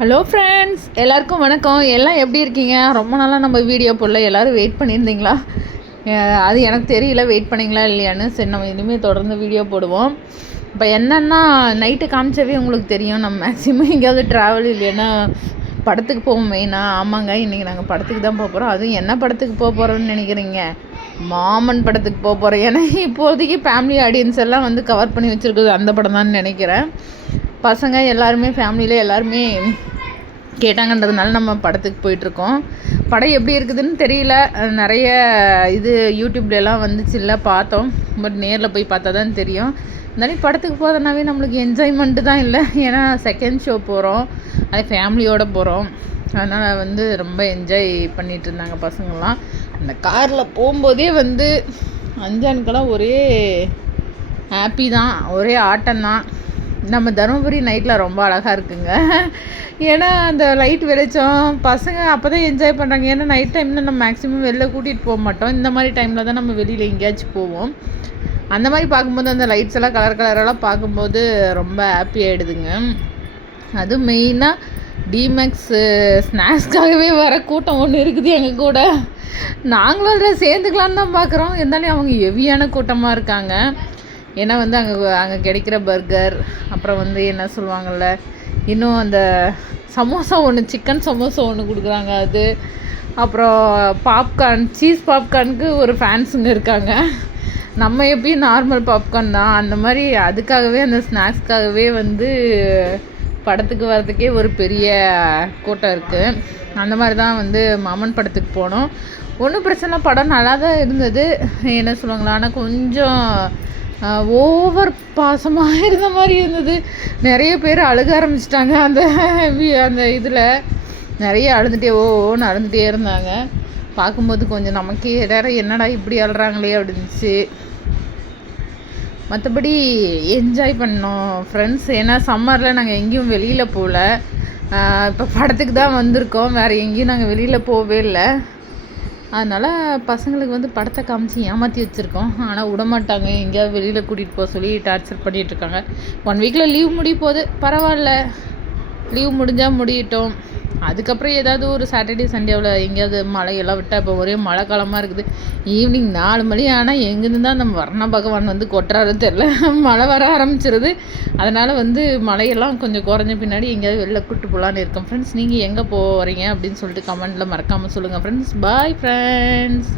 Hello friends எல்லாருக்கும் வணக்கம். எல்லாம் எப்படி இருக்கீங்க? ரொம்ப நாளாக நம்ம வீடியோ போடல. எல்லோரும் வெயிட் பண்ணியிருந்தீங்களா? அது எனக்கு தெரியல. வெயிட் பண்ணிங்களா இல்லையான்னு. சரி நம்ம இனிமேல் தொடர்ந்து வீடியோ போடுவோம். இப்போ என்னென்னா நைட்டு காமிச்சவே உங்களுக்கு தெரியும். நம்ம மேக்ஸிமம் எங்கேயாவது ட்ராவல் இல்லைன்னா படத்துக்கு போவோம் மெயினாக ஆமாங்க இன்றைக்கி நாங்கள் படத்துக்கு தான் போக போகிறோம் அதுவும் என்ன படத்துக்கு போக போகிறோம்னு நினைக்கிறீங்க? மாமன் படத்துக்கு போக போகிறோம் ஏன்னா இப்போதைக்கு ஃபேமிலி ஆடியன்ஸ் எல்லாம் வந்து கவர் பண்ணி வச்சுருக்குது அந்த படம் தான் நினைக்கிறேன். பசங்க எல்லாருமே ஃபேமிலியில் எல்லாருமே கேட்டாங்கன்றதுனால நம்ம படத்துக்கு போயிட்டுருக்கோம். படம் எப்படி இருக்குதுன்னு தெரியல. நிறைய இது யூடியூப்லலாம் வந்துச்சுல்ல பார்த்தோம். பட் நேரில் போய் பார்த்தா தான் தெரியும். இருந்தாலும் படத்துக்கு போகிறதுனாவே நம்மளுக்கு என்ஜாய்மெண்ட்டு தான் இல்லை. ஏன்னா செகண்ட் ஷோ போகிறோம் அது ஃபேமிலியோடு போகிறோம் அதனால் வந்து ரொம்ப என்ஜாய் பண்ணிகிட்டு இருந்தாங்க பசங்கள்லாம். அந்த காரில் போகும்போதே வந்து அஞ்சானுக்கெல்லாம் ஒரே ஹாப்பி தான். ஒரே ஆட்டம் தான் நம்ம தருமபுரி நைட்டில் ரொம்ப அழகாக இருக்குங்க. ஏன்னா அந்த லைட் வெளிச்சம் பசங்க அப்போ தான் என்ஜாய் பண்ணுறாங்க ஏன்னா நைட் டைமில் நம்ம மேக்ஸிமம் வெளில கூட்டிகிட்டு போக மாட்டோம். இந்த மாதிரி டைமில் தான் நம்ம வெளியில் எங்கேயாச்சும் போவோம். அந்த மாதிரி பார்க்கும்போது அந்த லைட்ஸ் எல்லாம் கலர் கலரெல்லாம் பார்க்கும்போது ரொம்ப ஹாப்பி ஆகிடுதுங்க அதுவும் மெயினாக டிமேக்ஸு ஸ்நாக்ஸ்க்காகவே வர கூட்டம் ஒன்று இருக்குது எங்கள் கூட. நாங்களும் அதில் சேர்ந்துக்கலான்னு தான் பார்க்குறோம். இருந்தாலும் அவங்க ஹெவியான கூட்டமாக இருக்காங்க. ஏன்னா வந்து அங்கே அங்கே கிடைக்கிற பர்கர் அப்புறம் வந்து என்ன சொல்லுவாங்கள்ல இன்னும் அந்த சமோசா ஒன்று சிக்கன் சமோசா ஒன்று கொடுக்குறாங்க அது. அப்புறம் பாப்கார்ன் சீஸ் பாப்கார்னுக்கு ஒரு ஃபேன்ஸுங்க இருக்காங்க. நம்ம எப்பயும் நார்மல் பாப்கார்ன் தான். அந்த மாதிரி அதுக்காகவே அந்த ஸ்நாக்ஸ்க்காகவே வந்து படத்துக்கு வரதுக்கே ஒரு பெரிய கூட்டம் இருக்குது அந்த மாதிரி தான் வந்து மாமன் படத்துக்கு போனோம். ஒன்றும் பிரச்சனை படம் நல்லா தான் இருந்தது. என்ன சொல்லுவாங்களா ஆனால் கொஞ்சம் ஓவர் பாசமாக இருந்த மாதிரி இருந்தது. நிறைய பேர் அழுக ஆரம்பிச்சிட்டாங்க அந்த அந்த இதில். நிறைய அழுதுகிட்டே ஓ ஓன்னு அழுதுகிட்டே இருந்தாங்க. பார்க்கும்போது கொஞ்சம் நமக்கே நேரம் என்னடா இப்படி அழுறாங்களே? அப்படின்ச்சு மற்றபடி என்ஜாய் பண்ணோம். ஃப்ரெண்ட்ஸ் ஏன்னா சம்மரில் நாங்கள் எங்கேயும் வெளியில் போகல. இப்போ படத்துக்கு தான் வந்திருக்கோம். வேறு எங்கேயும் நாங்கள் வெளியில் போகவே இல்லை. அதனால் பசங்களுக்கு வந்து படத்தை காமிச்சு ஏமாற்றி வச்சுருக்கோம். ஆனால் விடமாட்டாங்க. எங்கேயாவது வெளியில் கூட்டிகிட்டு போக சொல்லி டார்ச்சர் பண்ணிகிட்டு இருக்காங்க. ஒன் வீக்கில் லீவ் முடிய போகுது. பரவாயில்ல. லீவ் முடிஞ்சால் முடியட்டும். அதுக்கப்புறம் ஏதாவது ஒரு சாட்டர்டே சண்டேவில் எங்கேயாவது மழையெல்லாம் விட்டால் இப்போ ஒரே மழை காலமாக இருக்குது. ஈவினிங் நாலு மணி ஆனால் எங்கேருந்து தான் நம்ம வர்ண பகவான் வந்து கொட்டுறாரு தெரில மழை வர ஆரம்பிச்சிருது. அதனால் வந்து மழையெல்லாம் கொஞ்சம் குறைஞ்ச பின்னாடி எங்கேயாவது வெளில கூட்டு போகலான்னு இருக்கோம். ஃப்ரெண்ட்ஸ் நீங்கள் எங்கே போகிறீங்க அப்படின்னு சொல்லிட்டு கமெண்ட்டில் மறக்காமல் சொல்லுங்கள் ஃப்ரெண்ட்ஸ் பாய் ஃப்ரெண்ட்ஸ்